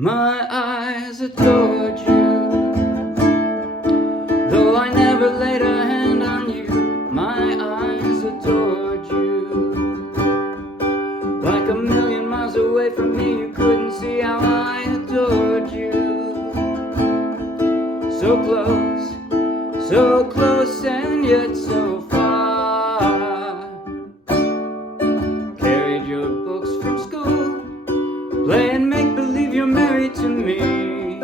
My eyes adored you, though I never laid a hand on you. My eyes adored you, like a million miles away from me. You couldn't see how I adored you. So close and yet so far. Carried your books from school, playing make-believe you're married to me.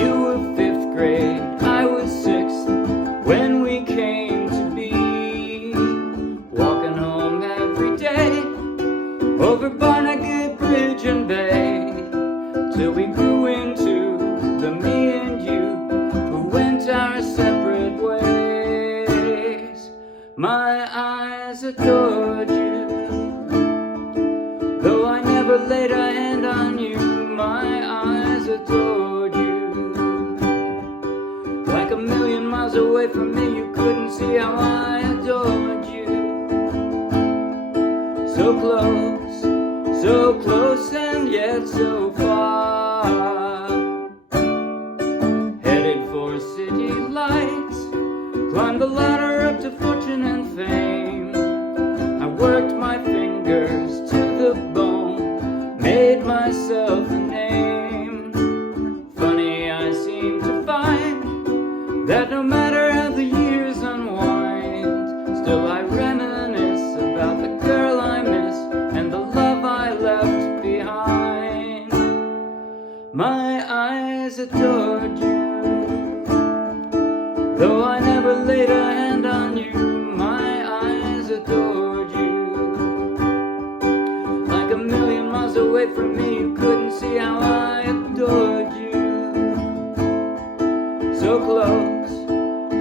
You were 5th grade, I was 6th, when we came to be. Walking home every day, over Barnegat Bridge and Bay, till we grew into the me and you, who went our separate ways. My eyes adored you, though I never laid a hand on you. My eyes adored you, like a million miles away from me. You couldn't see how I adored you. So close and yet so far. Headed for city lights, climbed the ladder up to fortune and fame. I worked my fingers to the bone, made myself a name. Funny, I seem to find that no matter how the years unwind, still I reminisce about the girl I miss and the love I left behind. My eyes adored you, though I never laid a hand on you. My eyes adored you, like a million miles away from me. You couldn't see how I adored you.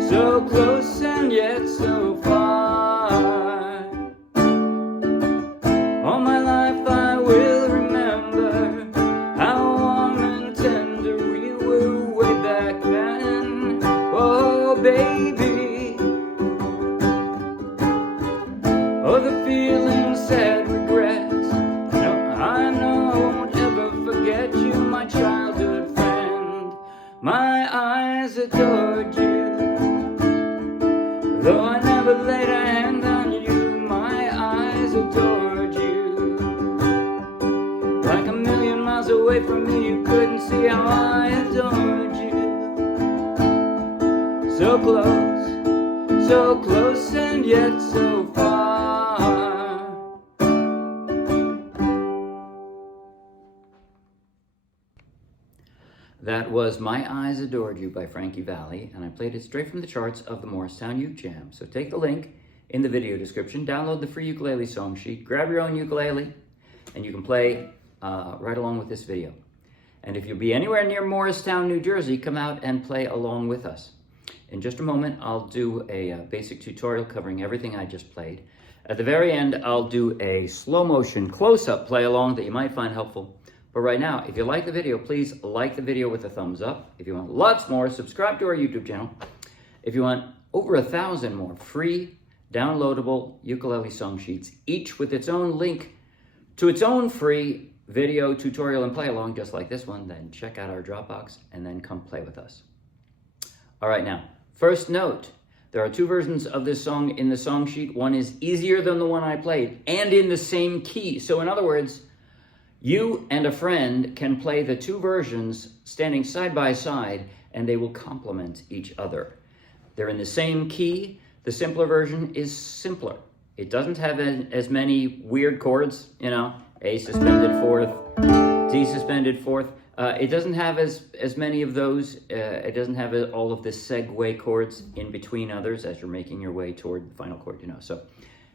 So close and yet so far. All my life I will remember how warm and tender we were way back then. Oh baby, oh the feelings, sad regrets. No, I know I won't ever forget you, my childhood friend. My eyes adored you, though I never laid a hand on you. My eyes adored you, like a million miles away from me. You couldn't see how I adored you. So close and yet so far. That was My Eyes Adored You by Frankie Valli, and I played it straight from the charts of the Morristown Uke Jam. So take the link in the video description, download the free ukulele song sheet, grab your own ukulele, and you can play right along with this video. And if you'll be anywhere near Morristown, New Jersey, come out and play along with us. In just a moment, I'll do a basic tutorial covering everything I just played. At the very end, I'll do a slow motion close-up play along that you might find helpful. But right now, if you like the video, please like the video with a thumbs up. If you want lots more, subscribe to our YouTube channel. If you want over 1,000 more free, downloadable ukulele song sheets, each with its own link to its own free video tutorial and play along, just like this one, then check out our Dropbox and then come play with us. All right, now, first note, there are 2 versions of this song in the song sheet. One is easier than the one I played and in the same key. So in other words, you and a friend can play the 2 versions standing side by side, and they will complement each other. They're in the same key. The simpler version is simpler. It doesn't have as many weird chords, you know, A suspended 4th, D suspended 4th. It doesn't have as many of those. It doesn't have all of the segue chords in between others as you're making your way toward the final chord, you know. So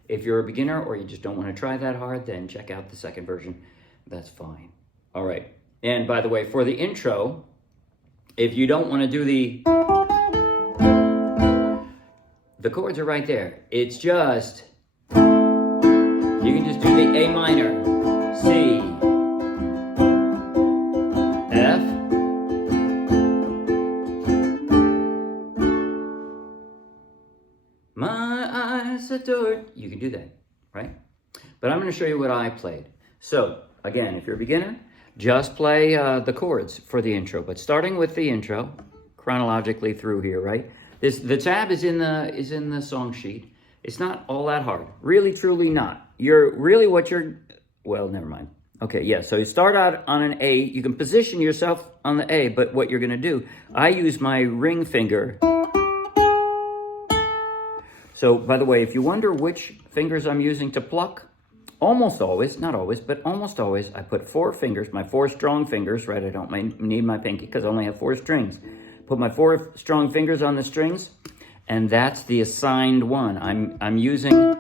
if you're a beginner or you just don't want to try that hard, then check out the second version. That's fine. All right. And by the way, for the intro, if you don't want to do the chords are right there. It's just, you can just do the A minor, C, F, my eyes adored. You can do that, right? But I'm going to show you what I played. So, again, if you're a beginner, just play the chords for the intro. But starting with the intro, chronologically through here, right? The tab is in the song sheet. It's not all that hard. Really, truly not. Well, never mind. Okay, yeah, so you start out on an A. You can position yourself on the A, but what you're going to do, I use my ring finger. So, by the way, if you wonder which fingers I'm using to pluck, almost always, not always, but almost always, I put 4 fingers, my 4 strong fingers, right? I don't need my pinky because I only have 4 strings. Put my 4 strong fingers on the strings, and that's the assigned one. I'm using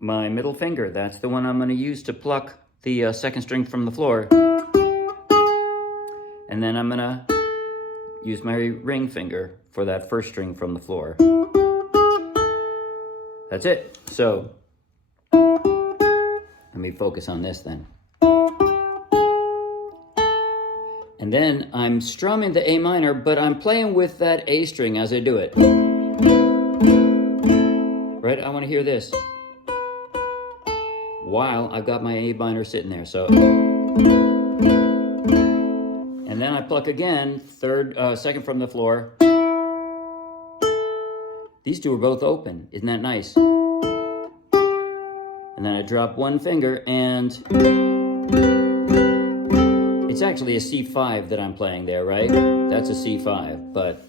my middle finger. That's the one I'm going to use to pluck the second string from the floor. And then I'm going to use my ring finger for that first string from the floor. That's it. So, let me focus on this then. And then I'm strumming the A minor, but I'm playing with that A string as I do it. Right? I want to hear this. While I've got my A minor sitting there. So, and then I pluck again, second from the floor. These two are both open. Isn't that nice? And then I drop one finger, and it's actually a C5 that I'm playing there, right? That's a C5, but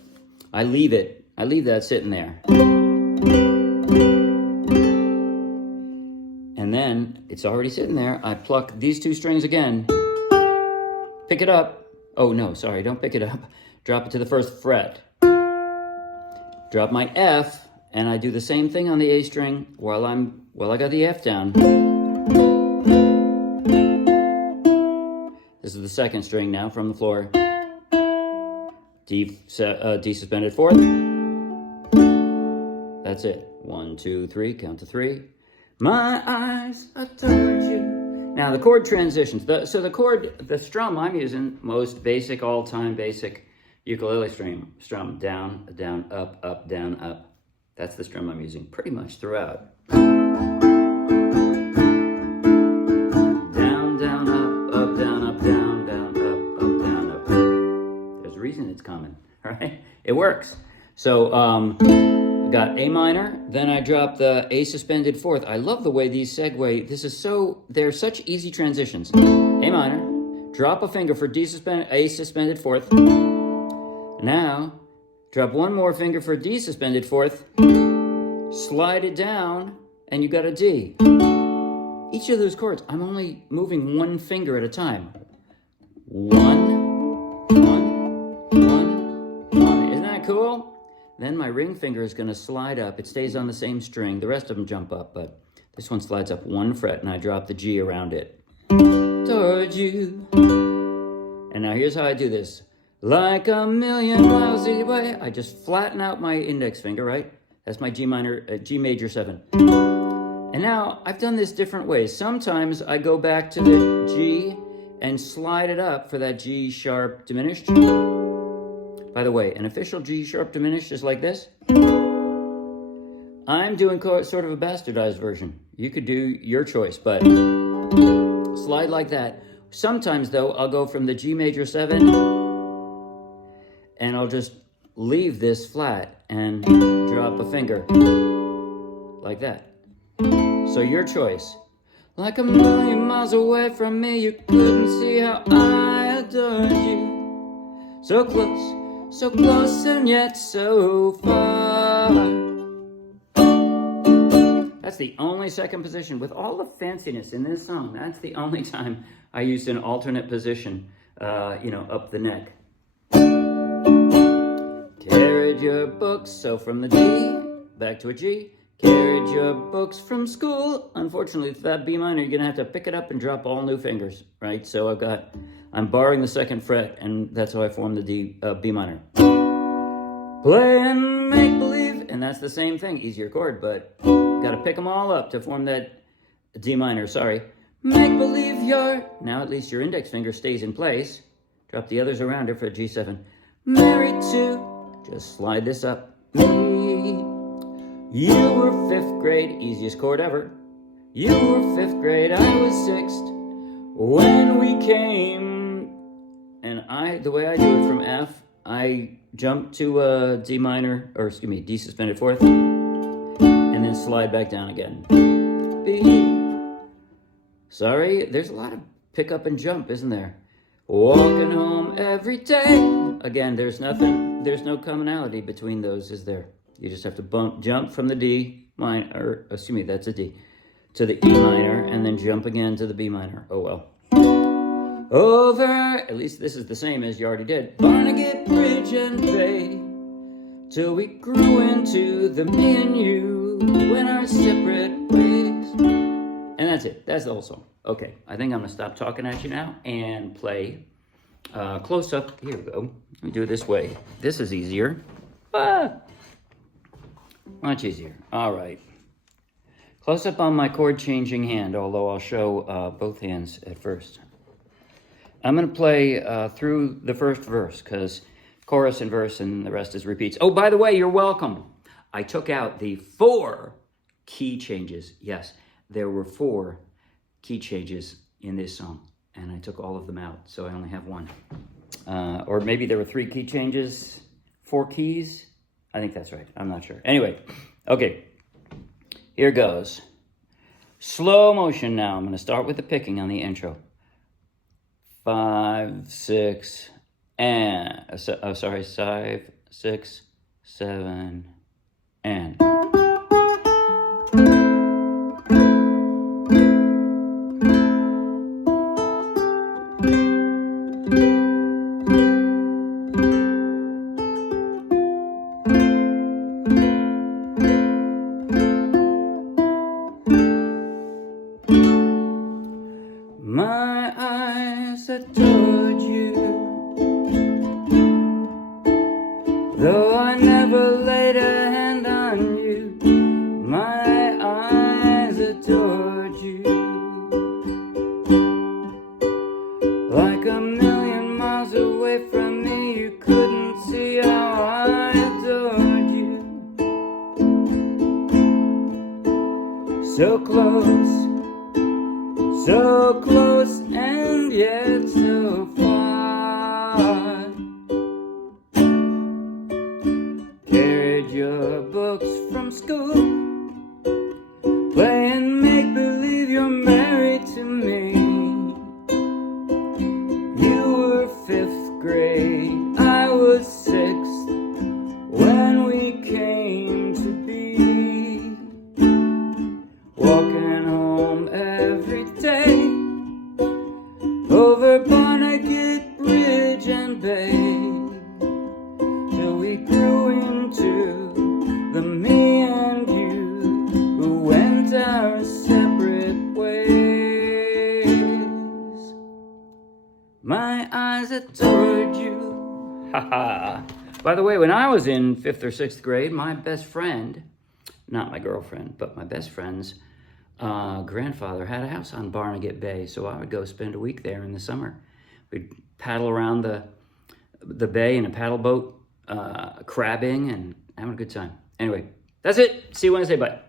I leave that sitting there. And then it's already sitting there. I pluck these 2 strings again, pick it up. Oh no, sorry, don't pick it up. Drop it to the first fret. Drop my F, and I do the same thing on the A string while I got the F down. This is the second string now from the floor. D suspended 4th. That's it. 1, 2, 3, count to 3. My eyes adored you. Now the chord transitions. The strum I'm using, most basic, all-time basic ukulele strum, down, down, up, down, up. That's the strum I'm using pretty much throughout. Down, down, up, down, up, down, down, up, down, up. There's a reason it's coming, all right? It works. So, I got A minor, then I drop the A suspended 4th. I love the way these segue. They're such easy transitions. A minor, drop a finger for A suspended 4th. Now, drop one more finger for D suspended 4th, slide it down, and you got a D. Each of those chords, I'm only moving one finger at a time. 1, 1, 1, 1. Isn't that cool? Then my ring finger is going to slide up. It stays on the same string. The rest of them jump up, but this one slides up 1 fret, and I drop the G around it. Towards you. And now here's how I do this. Like a million miles away. I just flatten out my index finger, right? That's my G major 7. And now I've done this different ways. Sometimes I go back to the G and slide it up for that G sharp diminished. By the way, an official G sharp diminished is like this. I'm doing sort of a bastardized version. You could do your choice, but slide like that. Sometimes though, I'll go from the G major 7 and I'll just leave this flat and drop a finger like that. So your choice. Like a million miles away from me, you couldn't see how I adored you. So close and yet so far. That's the only second position. With all the fanciness in this song, that's the only time I used an alternate position, up the neck. Carried your books, so from the G, back to a G. Carried your books from school. Unfortunately, for that B minor, you're going to have to pick it up and drop all new fingers, right? So I'm borrowing the second fret, and that's how I form the B minor. Playin' make-believe, and that's the same thing, easier chord, but got to pick them all up to form that D minor, sorry. Make-believe now at least your index finger stays in place. Drop the others around it for a G7. Married to, just slide this up. Me. You were 5th grade, easiest chord ever. You were 5th grade, I was 6th. When we we came, and the way I do it from F, I jump to a D minor, or excuse me, D suspended fourth, and then slide back down again. B. Sorry, there's a lot of pick up and jump, isn't there? Walking home every day. Again, there's no commonality between those, is there? You just have to jump from the D minor, or excuse me, that's a D, to the E minor, and then jump again to the B minor. Oh well. Over, at least this is the same as you already did. Barnegat Bridge and Bay, till we grew into the me and you, went our separate ways. And that's it. That's the whole song. Okay, I think I'm gonna stop talking at you now and play close up. Here we go. Let me do it this way. This is easier. Much easier. All right. Close up on my chord changing hand, although I'll show both hands at first. I'm going to play through the first verse because chorus and verse and the rest is repeats. Oh, by the way, you're welcome. I took out the 4 key changes. Yes, there were 4 key changes in this song, and I took all of them out, so I only have 1. Or maybe there were 3 key changes, 4 keys. I think that's right. I'm not sure. Anyway, okay, here goes. Slow motion now. I'm going to start with the picking on the intro. 5, 6, and 5, 6, 7, and. My eyes adored you, though I never laid a hand on you. My eyes adored you, like a million miles away from me. You couldn't see how I adored you. So close and yet so far. Carried your books from school, playing make-believe you're married to me. You were 5th grade, I was 6th, when we came to be. Walking home every day, over Barnegat Bridge and Bay, till we grew into the me and you, who went our separate ways. My eyes adored you. Haha. By the way, when I was in 5th or 6th grade, my best friend, not my girlfriend, but my best friend's grandfather had a house on Barnegat Bay, so I would go spend a week there in the summer. We'd paddle around the bay in a paddle boat, crabbing and having a good time. Anyway, that's it. See you Wednesday. Bye.